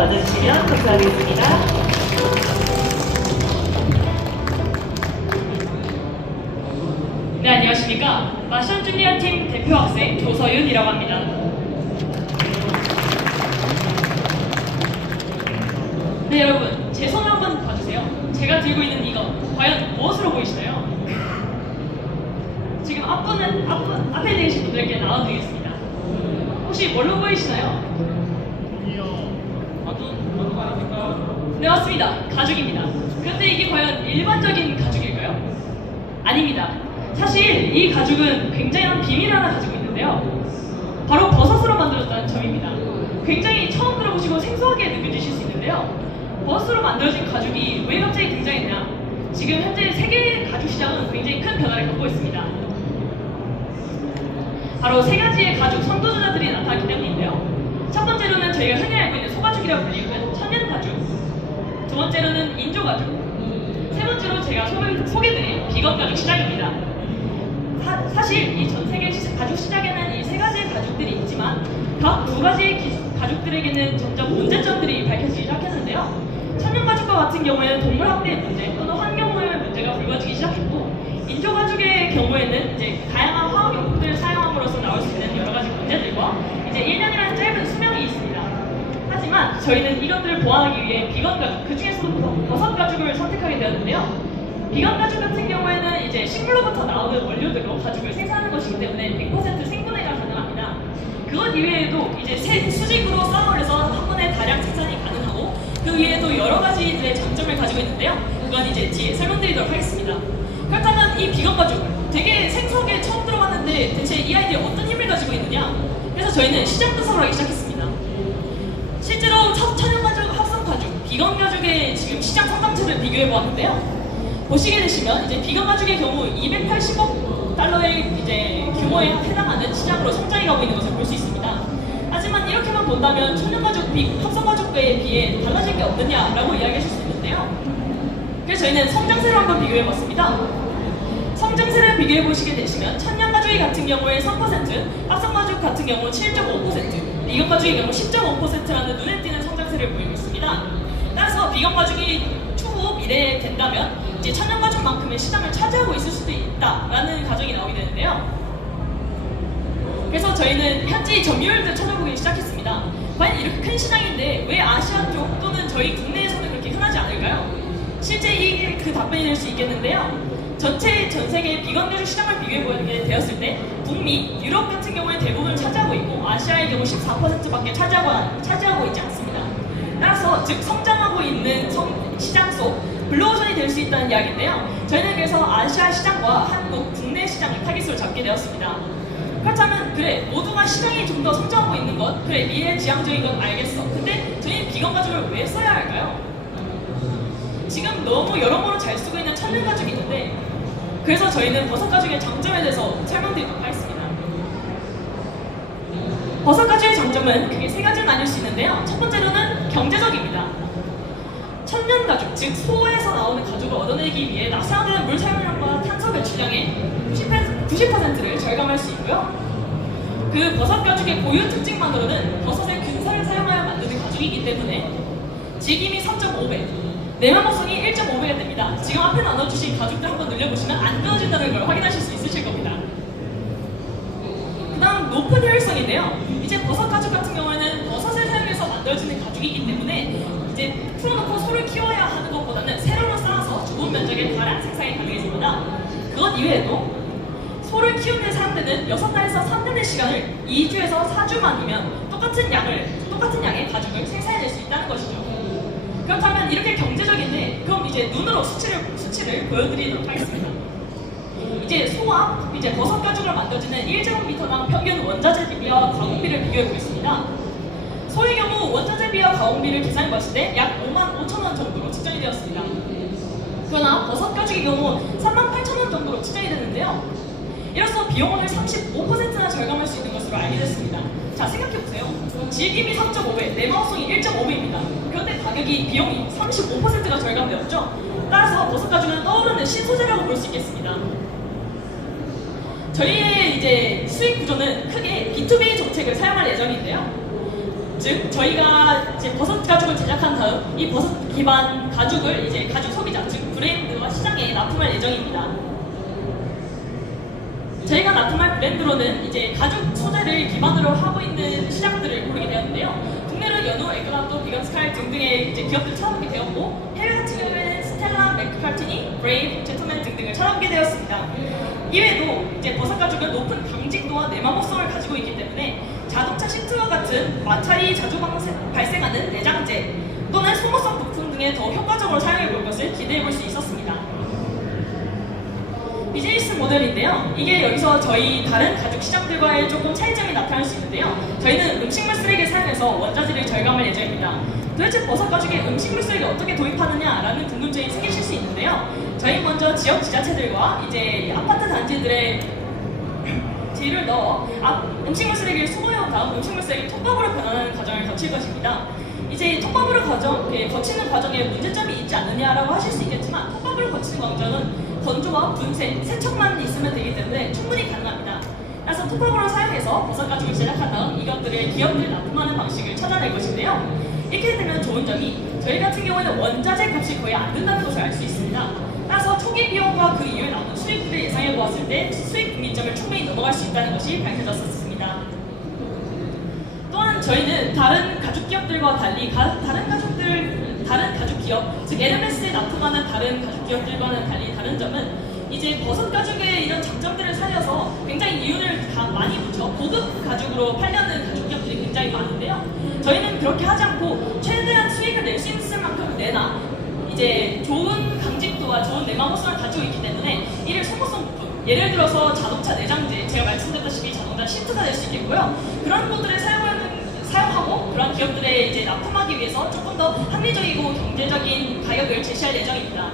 와주시면 감사하겠습니다. 네, 안녕하십니까. 마션 주니어 팀 대표 학생 조서윤이라고 합니다. 네, 여러분, 제 손을 한번 봐주세요. 제가 들고 있는 이거 과연 무엇으로 보이시나요? 지금 앞에 계신 분들께 나눠드리겠습니다. 혹시 뭘로 보이시나요? 네, 맞습니다. 가죽입니다. 그런데 이게 과연 일반적인 가죽일까요? 아닙니다. 사실 이 가죽은 굉장한 비밀을 하나 가지고 있는데요. 바로 버섯으로 만들어졌다는 점입니다. 굉장히 처음 들어보시고 생소하게 느껴지실 수 있는데요. 버섯으로 만들어진 가죽이 왜 갑자기 등장했냐? 지금 현재 세계 가죽 시장은 굉장히 큰 변화를 겪고 있습니다. 바로 세 가지의 가죽 선도주자들이 나타났기 때문인데요. 첫 번째로는 저희가 흔히 알고 있는 소가죽이라고 불리는 천연가죽, 두 번째로는 인조가죽, 세 번째로 제가 소개드린 비건가죽 시장입니다. 사실 이 전 세계 가죽 시장에는 이 세 가지의 가죽들이 있지만 각 두 가지의 가죽들에게는 점점 문제점들이 밝혀지기 시작했는데요. 천연가죽과 같은 경우에는 동물학대의 문제 또는 환경오염의 문제가 불거지기 시작했고, 인조가죽의 경우에는 이제 다양한 화학용품들을 사용함으로써 나올 수 있는 여러 가지 문제들과 이제 1년이라는 짧은 수명이 있습니다. 하지만 저희는 이것들을 보완하기 위해 비건가죽, 그 중에서도 버섯가죽을 선택하게 되었는데요. 비건가죽 같은 경우에는 이제 식물로부터 나오는 원료들로 가죽을 생산하는 것이기 때문에 100% 생분해가 가능합니다. 그것 이외에도 이제 수직으로 쌓아올려서 한 번에 다량 생산이 가능하고, 그 위에도 여러 가지들의 장점을 가지고 있는데요. 그건 이제 뒤에 설명드리도록 하겠습니다. 그렇다면 이 비건가죽 되게 생소하게 처음 들어봤는데 대체 이 아이디어 어떤 힘을 가지고 있느냐? 그래서 저희는 시장 분석을 하기 시작했습니다. 실제로 천연가죽, 합성가죽, 비건가죽의 지금 시장 성장률을 비교해 보았는데요. 보시게 되시면 이제 비건가죽의 경우 280억 달러의 이제 규모에 해당하는 시장으로 성장해 가고 있는 것을 볼 수 있습니다. 하지만 이렇게만 본다면 천연가죽, 합성가죽에 비해 달라질 게 없느냐라고 이야기하실 수 있는데요. 그래서 저희는 성장세를 한번 비교해 봤습니다. 성장세를 비교해 보시게 되시면 천연가죽이 같은 경우에 3%, 합성가죽 같은 경우는 7.5%, 비건가죽의 경우 10.5%라는 눈에 띄는 성장세를 보이고 있습니다. 따라서 비건가죽이 추후 미래에 된다면 이제 천연가죽만큼의 시장을 차지하고 있을 수도 있다라는 가정이 나오게 되는데요. 그래서 저희는 현지 점유율도 찾아보기 시작했습니다. 과연 이렇게 큰 시장인데 왜 아시아 쪽 또는 저희 국내에서는 그렇게 흔하지 않을까요? 실제 이게 그 답변이 될 수 있겠는데요. 전 세계 비건가죽 시장을 비교해보게 되었을 때 북미, 유럽 같은 경우에 대부분을 차지하고 있고 아시아의 경우 14%밖에 차지하고 있지 않습니다. 따라서 즉 성장하고 있는 시장 속 블루오션이 될 수 있다는 이야기인데요. 저희는 그래서 아시아 시장과 한국, 국내 시장을 타깃으로 잡게 되었습니다. 그렇다면 그래, 모두가 시장이 좀 더 성장하고 있는 것, 그래 미래지향적인 건 알겠어. 근데 저희는 비건가죽을 왜 써야 할까요? 지금 너무 여러모로 잘 쓰고 있는 천연가죽이 있는데, 그래서 저희는 버섯가죽의 장점에 대해서 설명드리도록 하겠습니다. 버섯가죽의 장점은 크게 세 가지로 나뉠 수 있는데요. 첫 번째로는 경제적입니다. 천연가죽, 즉 소에서 나오는 가죽을 얻어내기 위해 사용되는 물 사용량과 탄소 배출량의 90%를 절감할 수 있고요. 그 버섯가죽의 고유 특징만으로는 버섯의 균사를 사용하여 만드는 가죽이기 때문에 질김이 3.5배, 내면목성이 1.5배가 됩니다. 지금 앞에 나눠주신 가죽들 한번 늘려보시면 안 끊어진다는 걸 확인하실 수 있으실 겁니다. 그 다음 높은 효율성인데요. 이제 버섯가죽 같은 경우에는 버섯을 사용해서 만들어지는 가죽이기 때문에 이제 풀어놓고 소를 키워야 하는 것보다는 세로로 쌓아서 좁은 면적의 다량 생산이 가능해집니다. 그것 이외에도 소를 키우는 데 사용되는 6달에서 3년의 시간을 2주에서 4주만이면 똑같은 양의 가죽을 생산해낼 수 있다는 것이죠. 그렇다면 이렇게 경제적인데 그럼 이제 눈으로 수치를 보여드리도록 하겠습니다. 이제 소와 이제 버섯 가죽으로 만들어지는 1제곱미터당 평균 원자재 비와 가공비를 비교해 보겠습니다. 소의 경우 원자재 비와 가공비를 계산해 봤을 때 약 55,000원 정도로 측정이 되었습니다. 그러나 버섯 가죽의 경우 38,000원 정도로 측정이 되는데요. 이로써 비용을 35%나 절감할 수 있는 것으로 알게 됐습니다. 자, 생각해보세요. 질김이 3.5배, 내마우성이 1.5배입니다. 그런데 비용이 35%가 절감되었죠. 따라서 버섯 가죽은 떠오르는 신소재라고 볼 수 있겠습니다. 저희의 이제 수익 구조는 크게 B2B 정책을 사용할 예정인데요. 즉 저희가 이제 버섯 가죽을 제작한 다음 이 버섯 기반 가죽을 이제 가죽 소비자 즉 브랜드와 시장에 납품할 예정입니다. 저희가 납품할 브랜드로는 이제 가죽 소재를 기반으로 하고 있는 시장들을 고르게 되었는데요. 국내로 연호, 에그라또, 비건스칼 등등의 이제 기업들을 찾아보게 되었고 해외 같은 경우에는 스텔라, 맥카르티니, 브레이브, 제토맨 등등을 찾아보게 되었습니다. 이외에도 이제 버섯 가죽은 높은 강직도와 내마모성을 가지고 있기 때문에 자동차 시트와 같은 마찰이 자주 발생하는 내장재 또는 소모성 부품 등에 더 효과적으로 사용해 볼 것을 기대해 볼 수 있었습니다. 비즈니스 모델인데요. 이게 여기서 저희 다른 가죽 시장들과의 조금 차이점이 나타날 수 있는데요. 저희는 음식물 쓰레기를 사용해서 원자재를 절감할 예정입니다. 도대체 버섯 가죽에 음식물 쓰레기를 어떻게 도입하느냐라는 궁금증이 생기실 수 있는데요. 저희 먼저 지역 지자체들과 이제 아파트 단지들의 재료를 넣어 음식물 쓰레기를 수거해온 다음 음식물 쓰레기를 톱밥으로 변환하는 과정을 거칠 것입니다. 이제 톱밥으로 거치는 과정에 문제점이 있지 않느냐라고 하실 수 있겠지만 톱밥으로 거치는 과정은 건조와 분쇄, 세척만 있으면 되기 때문에 충분히 가능합니다. 그래서 톱밥으로 사용해서 버섯 가죽을 제작한 다음 이것들을 기업들에 납품하는 방식을 찾아낼 것인데요. 이렇게 되면 좋은 점이 저희 같은 경우는 원자재 값이 거의 안 든다는 것을 알 수 있습니다. 따라서 초기 비용과 그 이후에 나오는 수익들을 예상해 보았을 때 수익 분기점을 충분히 넘어갈 수 있다는 것이 밝혀졌습니다. 또한 저희는 다른 가죽 기업들과 달리 다른 가죽 기업, 즉 에르메스에 납품하는 다른 가죽 기업들과는 달리 다른 점은 이제 버섯 가죽의 이런 장점들을 살려서 굉장히 이윤을 다 많이 붙여 고급 가죽으로 팔려는 가죽 기업들이 굉장히 많은데요. 저희는 그렇게 하지 않고 최대한 수익을 낼 수 있을 만큼 내나 이제 좋은 강직도와 좋은 내마모성을 가지고 있기 때문에 이를 소모성 부품, 예를 들어서 자동차 내장재, 제가 말씀드렸다시피 자동차 시트가 될 수 있겠고요. 그런 것들을 사용하고 그런 기업들에 이제 납품하기 위해서 조금 더 합리적이고 경제적인 가격을 제시할 예정입니다.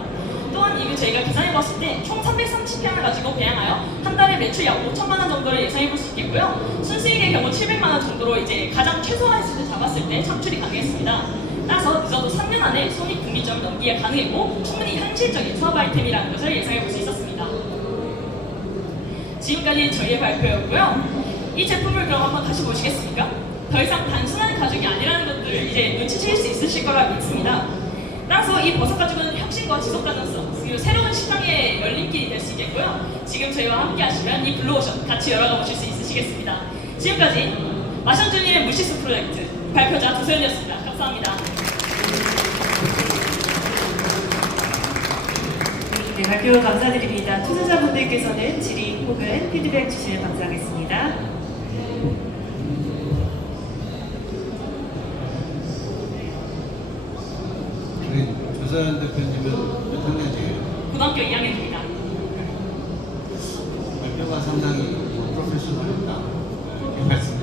또한 이게 저희가 계산해봤을 때 총 330평을 가지고 배양하여 한 달에 매출 약 5천만 원 정도를 예상해볼 수 있겠고요. 순수익의 경우 700만 원 정도로 이제 가장 최소한 수를 잡았을 때 창출이 가능했습니다. 따라서 늦어도 3년 안에 손익 분기점을 넘기가 가능했고 충분히 현실적인 사업 아이템이라는 것을 예상해볼 수 있었습니다. 지금까지 저희의 발표였고요. 이 제품을 그럼 한번 다시 보시겠습니까? 더 이상 단순한 가죽이 아니라는 것들을 이제 눈치채실 수 있으실 거라 믿습니다. 따라서 이 버섯 가죽은 혁신과 지속 가능성, 그리고 새로운 시장의 열림길이 될 수 있겠고요. 지금 저희와 함께 하시면 이 블루오션 같이 열어가 보실 수 있으시겠습니다. 지금까지 마션주니의 무시스 프로젝트 발표자 조소연이었습니다. 감사합니다. 네, 발표 감사드립니다. 투자자분들께서는 질의 혹은 피드백 주시면 감사하겠습니다. 조사연 대표님은 몇 학년이에요? 고등학교 2학년입니다. 발표가 상당히 프로페셔널했다. 이렇게 말씀